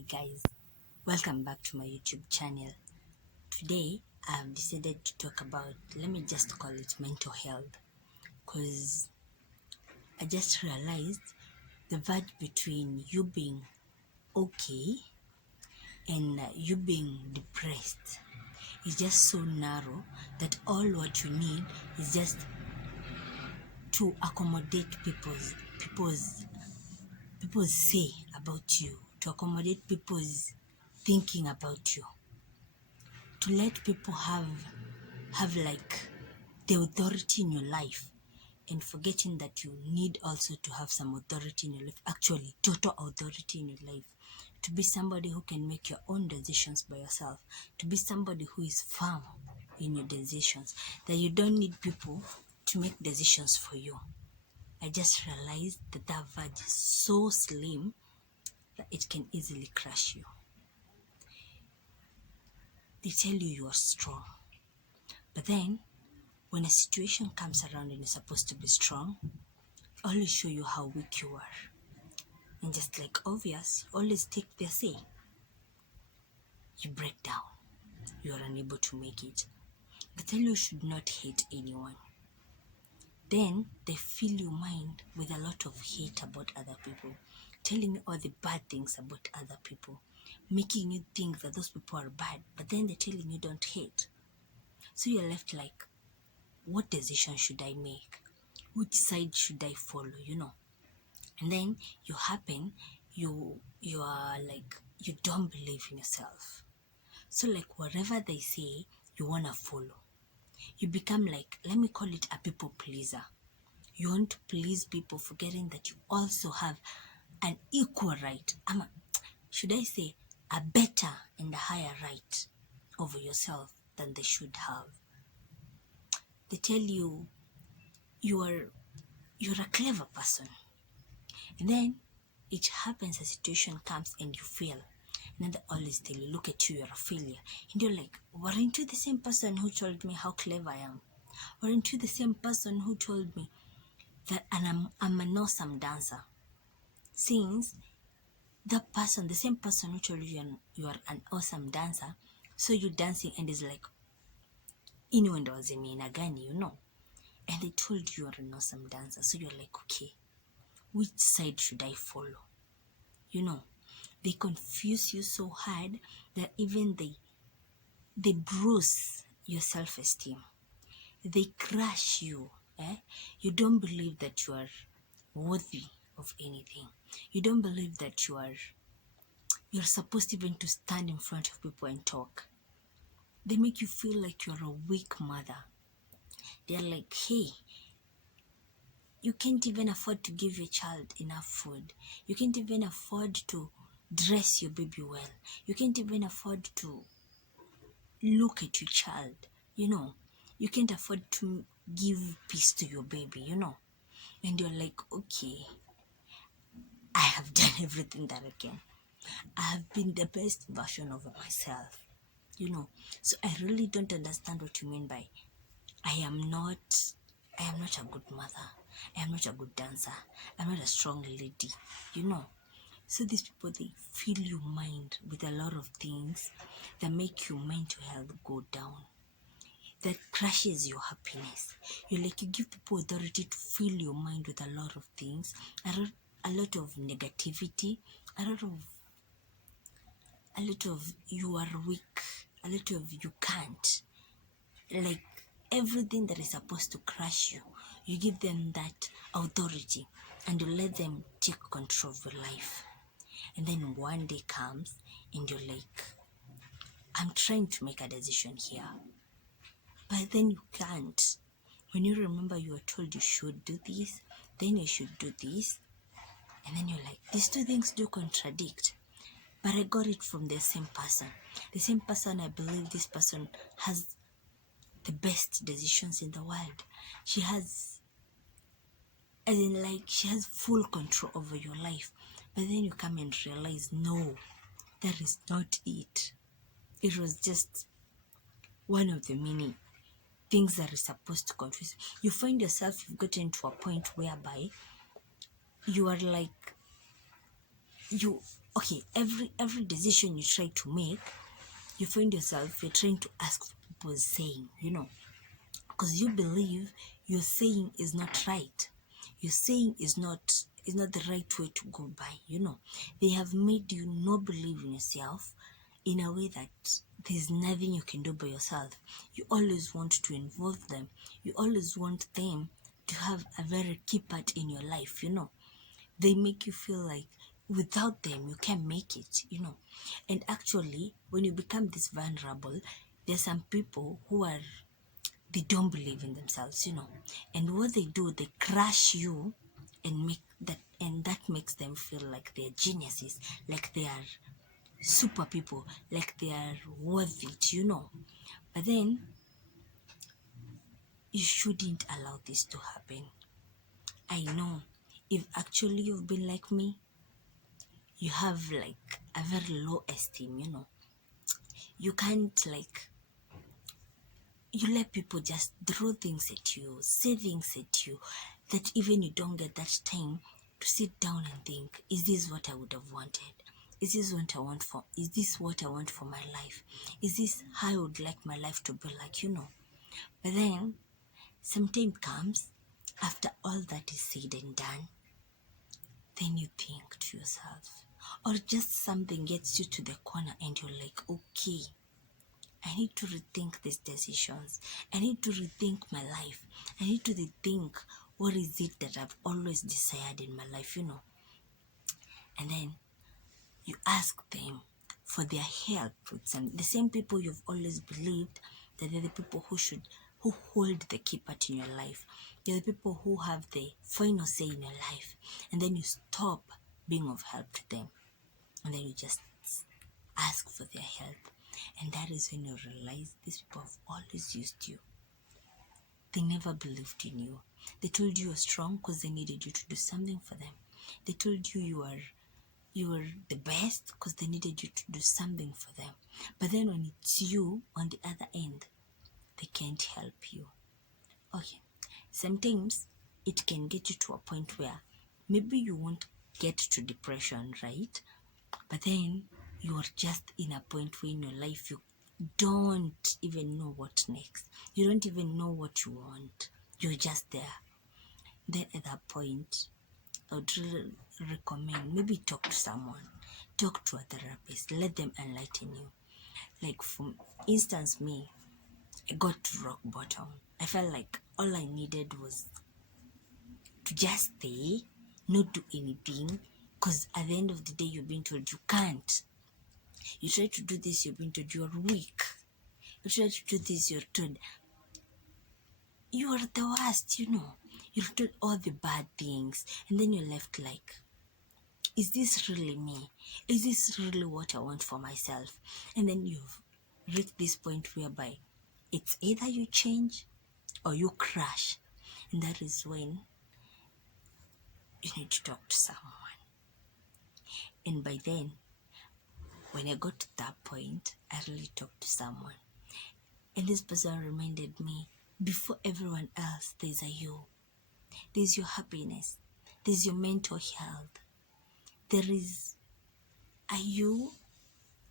Hi guys, welcome back to my YouTube channel. Today I've decided to talk about, let me just call it mental health, because I just realized the verge between you being okay and you being depressed is just so narrow that all what you need is just to accommodate people's say about you, to accommodate people's thinking about you, to let people have like the authority in your life, and forgetting that you need also to have some authority in your life, actually total authority in your life, to be somebody who can make your own decisions by yourself, to be somebody who is firm in your decisions, that you don't need people to make decisions for you. I just realized that that verge is so slim that it can easily crush you. They tell you you are strong, but then when a situation comes around and you're supposed to be strong, always show you how weak you are. And just like obvious, always take their say. You break down. You are unable to make it. They tell you should not hate anyone. Then they fill your mind with a lot of hate about other people, telling you all the bad things about other people, making you think that those people are bad, but then they're telling you don't hate. So you're left like, what decision should I make? Which side should I follow? And then you are like, you don't believe in yourself. So like whatever they say, you want to follow. You become like, let me call it a people pleaser. You want to please people, forgetting that you also have an equal right, should I say a better and a higher right over yourself than they should have. They tell you you're a clever person. And then it happens, a situation comes and you fail. And then they always tell you, look at you, you're a failure. And you're like, weren't you the same person who told me how clever I am? Weren't you the same person who told me that I'm an awesome dancer? Since that person, the same person who told you you are an awesome dancer, so you dancing and is like, ino ndo wazimina gani, And they told you are an awesome dancer. So you're like, okay, which side should I follow? They confuse you so hard that even they bruise your self-esteem. They crush you. You don't believe that you are worthy of anything. You don't believe that you're supposed even to stand in front of people and talk. They make you feel like you're a weak mother. They're like, hey, you can't even afford to give your child enough food. You can't even afford to dress your baby well. You can't even afford to look at your child. You can't afford to give peace to your baby. And you're like, okay, I have done everything that I can. I have been the best version of myself. So I really don't understand what you mean by I am not a good mother. I am not a good dancer. I'm not a strong lady. So these people, they fill your mind with a lot of things that make your mental health go down, that crushes your happiness. You give people authority to fill your mind with a lot of things, a lot of negativity, a lot of you are weak, a lot of you can't. Like everything that is supposed to crush you, you give them that authority and you let them take control of your life. And then one day comes and you're like, I'm trying to make a decision here, but then you can't. When you remember you were told you should do this, then you should do this, and then you're like, these two things do contradict, but I got it from the same person. The same person, I believe this person has the best decisions in the world. She has, she has full control over your life. But then you come and realize, no, that is not it. It was just one of the many things that are supposed to confuse. You find yourself, you've gotten to a point whereby you are like, Okay, every decision you try to make, you find yourself you're trying to ask for people's saying, because you believe your saying is not right. Your saying is not the right way to go by. They have made you not believe in yourself in a way that there's nothing you can do by yourself. You always want to involve them. You always want them to have a very key part in your life. They make you feel like without them you can't make it. And actually, when you become this vulnerable, there's some people who are, they don't believe in themselves. And what they do, they crush you and that makes them feel like they're geniuses, like they are super people, like they are worth it. But then you shouldn't allow this to happen. I know if actually you've been like me, you have like a very low esteem. You can't, like, you let people just throw things at you, say things at you, that even you don't get that time to sit down and think, is this what I would have wanted? Is this what I want for? Is this what I want for my life? Is this how I would like my life to be like? But then, some time comes after all that is said and done, then you think to yourself, or just something gets you to the corner and you're like, okay, I need to rethink these decisions. I need to rethink my life. I need to rethink what is it that I've always desired in my life. And then you ask them for their help with the same people you've always believed that they're the people who hold the key part in your life. They're the people who have the final say in your life. And then you stop being of help to them. And then you just ask for their help. And that is when you realize these people have always used you. They never believed in you. They told you were strong because they needed you to do something for them. They told you you were the best because they needed you to do something for them. But then when it's you on the other end, they can't help you. Okay, sometimes it can get you to a point where maybe you won't get to depression, right? But then you are just in a point where in your life you don't even know what next. You don't even know what you want. You're just there. Then at that point, I would really recommend maybe talk to someone. Talk to a therapist. Let them enlighten you. Like, for instance, me, I got to rock bottom. I felt like all I needed was to just stay, not do anything, because at the end of the day, you're being told you can't. You try to do this, you're being told you're weak. You try to do this, you're told you are the worst. You're told all the bad things, and then you're left like, is this really me? Is this really what I want for myself? And then you've reached this point whereby it's either you change or you crash. And that is when you need to talk to someone. And by then, when I got to that point, I really talked to someone. And this person reminded me, before everyone else, there's a you. There's your happiness. There's your mental health. There is a you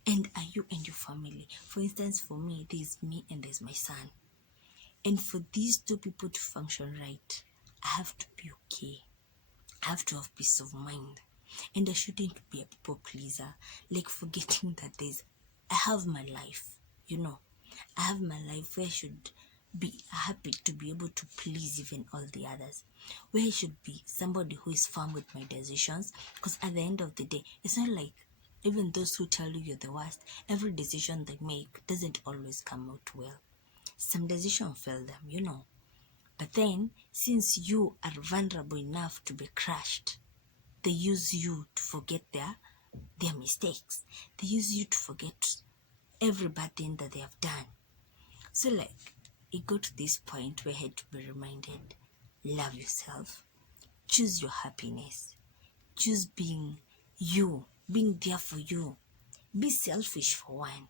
and your family. For instance, for me, there's me and there's my son. And for these two people to function right, I have to be okay. I have to have peace of mind. And I shouldn't be a people pleaser, like forgetting that I have my life. I have my life where I should be happy to be able to please even all the others. Where I should be somebody who is firm with my decisions. Because at the end of the day, it's not like even those who tell you you're the worst, every decision they make doesn't always come out well. Some decisions fail them. But then, since you are vulnerable enough to be crushed, they use you to forget their mistakes. They use you to forget every bad thing that they have done. So, like, it got to this point where I had to be reminded, love yourself, choose your happiness, choose being you, being there for you. Be selfish for one.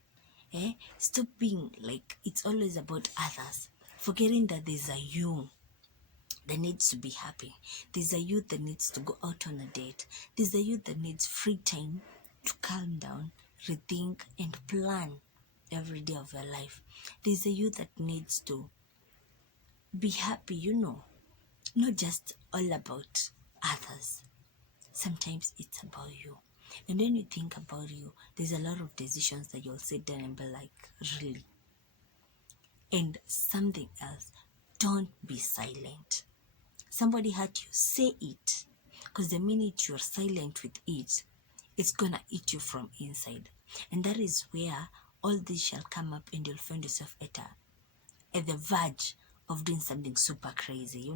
Stop being like it's always about others, forgetting that there's a you that needs to be happy. There's a youth that needs to go out on a date. There's a youth that needs free time to calm down, rethink, and plan every day of your life. There's a you that needs to be happy, not just all about others. Sometimes it's about you. And when you think about you, there's a lot of decisions that you'll sit down and be like, really? And something else, don't be silent. Somebody hurt you, say it. Because the minute you're silent with it, it's gonna eat you from inside. And that is where all this shall come up, and you'll find yourself at the verge of doing something super crazy,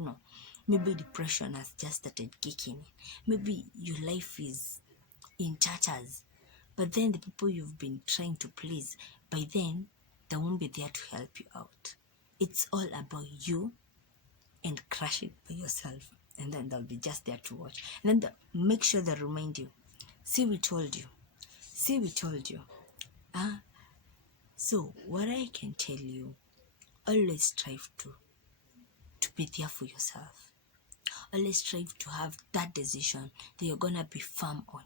Maybe depression has just started kicking in. Maybe your life is in tatters. But then the people you've been trying to please, by then, they won't be there to help you out. It's all about you and crush it by yourself. And then they'll be just there to watch. And then make sure they remind you. See, we told you. See, we told you. So, what I can tell you, always strive to be there for yourself. Always strive to have that decision that you're gonna be firm on.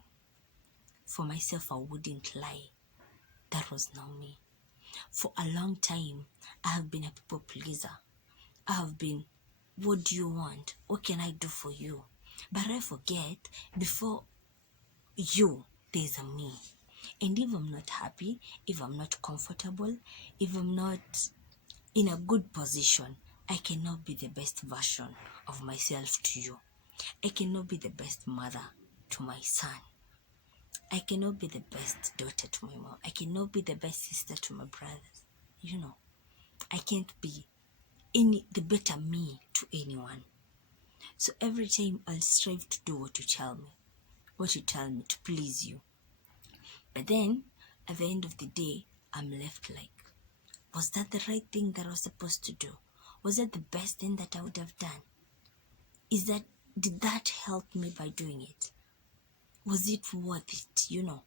For myself, I wouldn't lie. That was not me. For a long time, I have been a people pleaser. I have been, what do you want? What can I do for you? But I forget, before you, there's a me. And if I'm not happy, if I'm not comfortable, if I'm not in a good position, I cannot be the best version of myself to you. I cannot be the best mother to my son. I cannot be the best daughter to my mom. I cannot be the best sister to my brothers. I can't be the better me to anyone. So every time I'll strive to do what you tell me to please you. But then at the end of the day, I'm left like, was that the right thing that I was supposed to do? Was that the best thing that I would have done? Did that help me by doing it? Was it worth it? You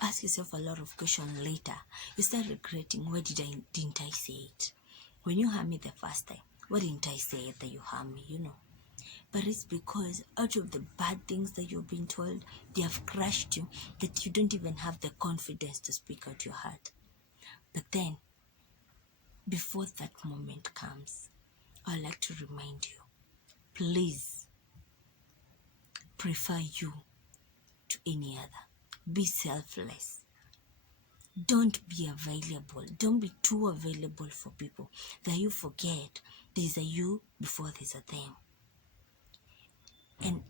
ask yourself a lot of questions later. You start regretting, why didn't I say it? When you harmed me the first time, why didn't I say it that you harmed me, But it's because out of the bad things that you've been told, they have crushed you, that you don't even have the confidence to speak out your heart. But then, before that moment comes, I'd like to remind you, please prefer you to any other. Be selfless. Don't be available. Don't be too available for people that you forget there's a you before there's a them. And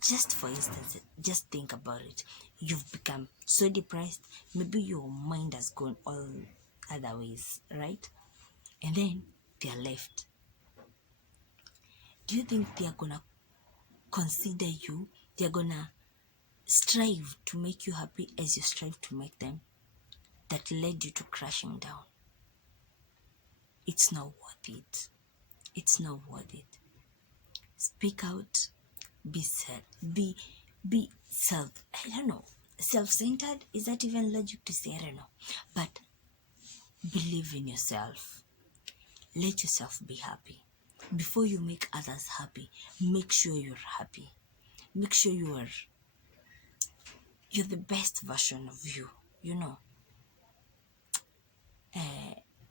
just for instance, just think about it. You've become so depressed. Maybe your mind has gone all other ways, right? And then they're left. Do you think they're gonna consider you? They're gonna strive to make you happy as you strive to make them? That led you to crashing down. It's not worth it. It's not worth it. Speak out. Be self-centered. Is that even logic to say? I don't know. But believe in yourself. Let yourself be happy. Before you make others happy, make sure you're happy. Make sure you're the best version of you.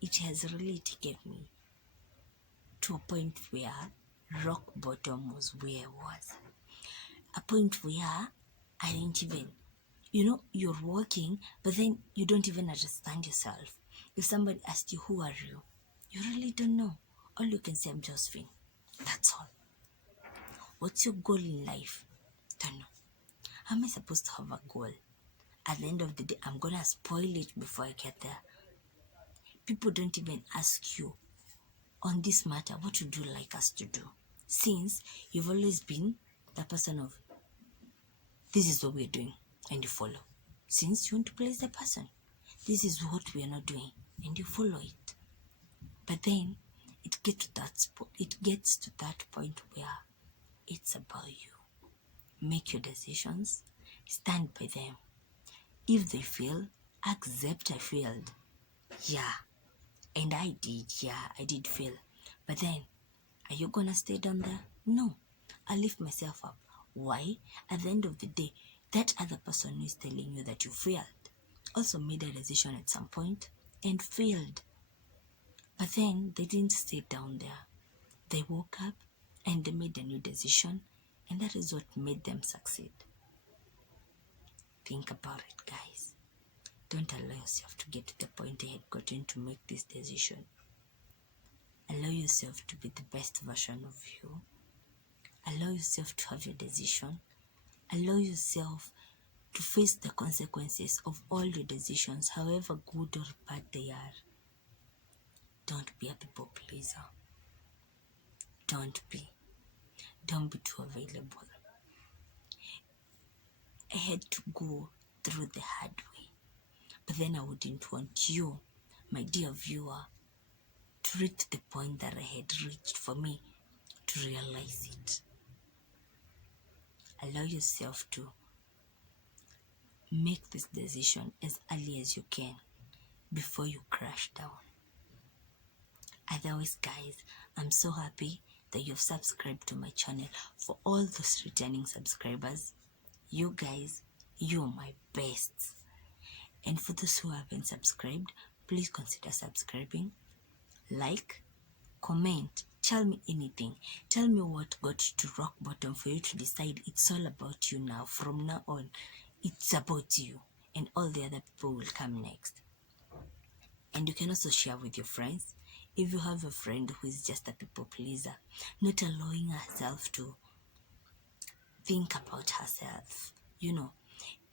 It has really taken me to a point where rock bottom was where I was. A point where I didn't even, you're walking, but then you don't even understand yourself. If somebody asked you, who are you? You really don't know. All you can say, I'm Josephine. That's all. What's your goal in life? Don't know. How am I supposed to have a goal? At the end of the day, I'm going to spoil it before I get there. People don't even ask you on this matter, what would you like us to do? Since you've always been the person of, this is what we're doing, and you follow. Since you want to please the person, this is what we are not doing, and you follow it. But then it gets to that point where it's about you. Make your decisions, stand by them. If they fail, accept I failed. Yeah, and I did fail. But then, are you gonna stay down there? No, I lift myself up. Why? At the end of the day, That other person who is telling you that you failed also made a decision at some point and failed. But then they didn't stay down there. They woke up and they made a new decision, and that is what made them succeed. Think about it, guys. Don't allow yourself to get to the point they had gotten to make this decision. Allow yourself to be the best version of you. Allow yourself to have your decision. Allow yourself to face the consequences of all your decisions, however good or bad they are. Don't be a people pleaser. Don't be. Don't be too available. I had to go through the hard way, but then I wouldn't want you, my dear viewer, to reach the point that I had reached for me to realize it. Allow yourself to make this decision as early as you can before you crash down. Otherwise, guys, I'm so happy that you've subscribed to my channel. For all those returning subscribers, you guys, you're my best. And for those who haven't subscribed, please consider subscribing. Like, comment, tell me anything. Tell me what got you to rock bottom for you to decide it's all about you now. From now on, it's about you, and all the other people will come next. And you can also share with your friends. If you have a friend who is just a people pleaser, not allowing herself to think about herself,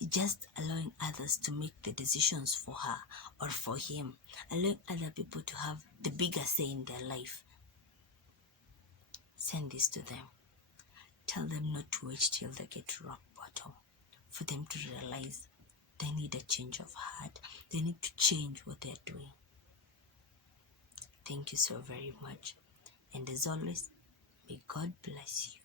just allowing others to make the decisions for her or for him, allowing other people to have the bigger say in their life, send this to them. Tell them not to wait till they get to rock bottom for them to realize they need a change of heart. They need to change what they're doing. Thank you so very much. And as always, may God bless you.